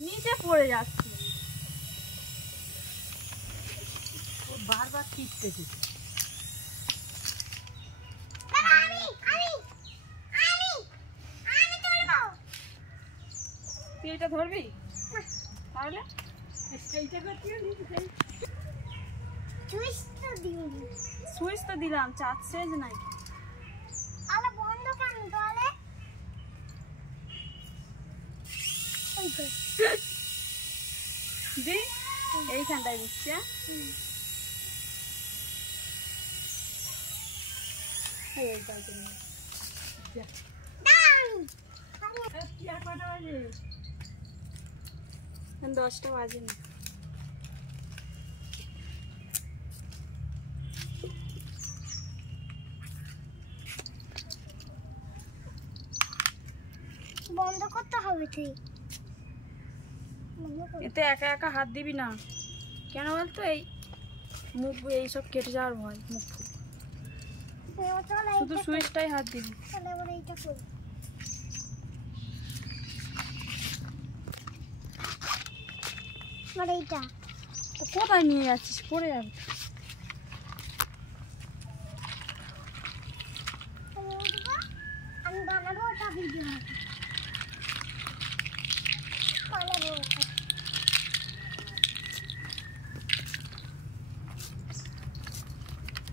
নিচে পড়ে যাচ্ছে, বারবার ছিটতেছে। তুই এটা ধরবি তাহলে? সুইচ তো দিলাম, চার্জ শেষ নাই। দি এইখানটায় দিচ্ছে। দশটা বাজে না। বন্ধ করতে হবে। তুই এতে একা একা হাত দিবি না, কেন বলতো? এই মুখ এইসব কেটে যাওয়ার ভয়, মুখ শুধু সুইচটাই হাত দিবি। কোথায় নিয়ে যাচ্ছিস? পড়ে যাবে। আমি বানাবো ওটা ভিডিও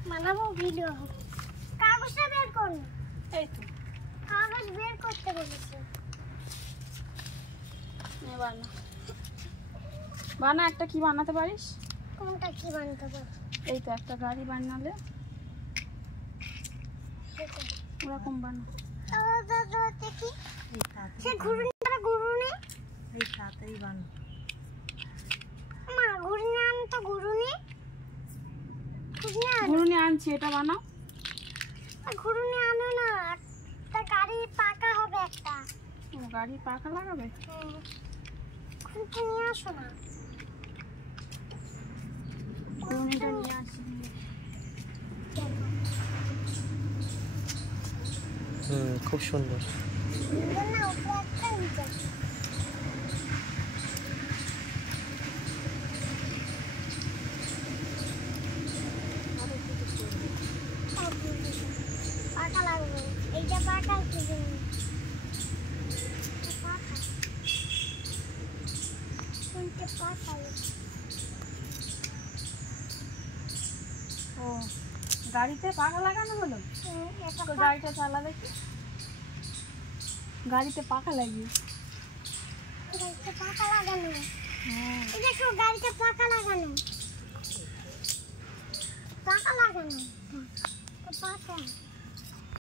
বানাবো ভিডিও। কাগজটা বের করুন। এই তো কাগজ বের করতে বলেছে। বানা বানা, একটা কি বানাতে পারিস? কোনটা কি বানাতে পারি? এই তো একটা গাড়ি বানালে ওরকম বানা। দেখি সে ঘুরুনিটা ঘুরুনি। এই তাড়াতাড়ি বানা। মা ঘুরুনি আন তো। ঘুরুনি ঘুরুনি আনছি, এটা বানাও। ঘুরুনি আনো না, তা গাড়ির পাকা হবে একটা। গাড়ির পাকা লাগাবে? ঘুরুনি নিয়ে আসো না। ঘুরুনিটা নিয়ে আসি। খুব সুন্দর। না উপরে একটা নিচে। পাকা লাগবে, এইটা পাকা কি পাকা? কোনটা পাকা? ও গাড়িতে পাকা লাগানো হলো? তো গাড়িটা চালা দেখি। গাড়িতে পাকা লাগিয়ে। গাড়িতে পাকা লাগানো? হ্যাঁ দেখো গাড়িতে পাকা লাগানো। পাকা লাগানো পাকা।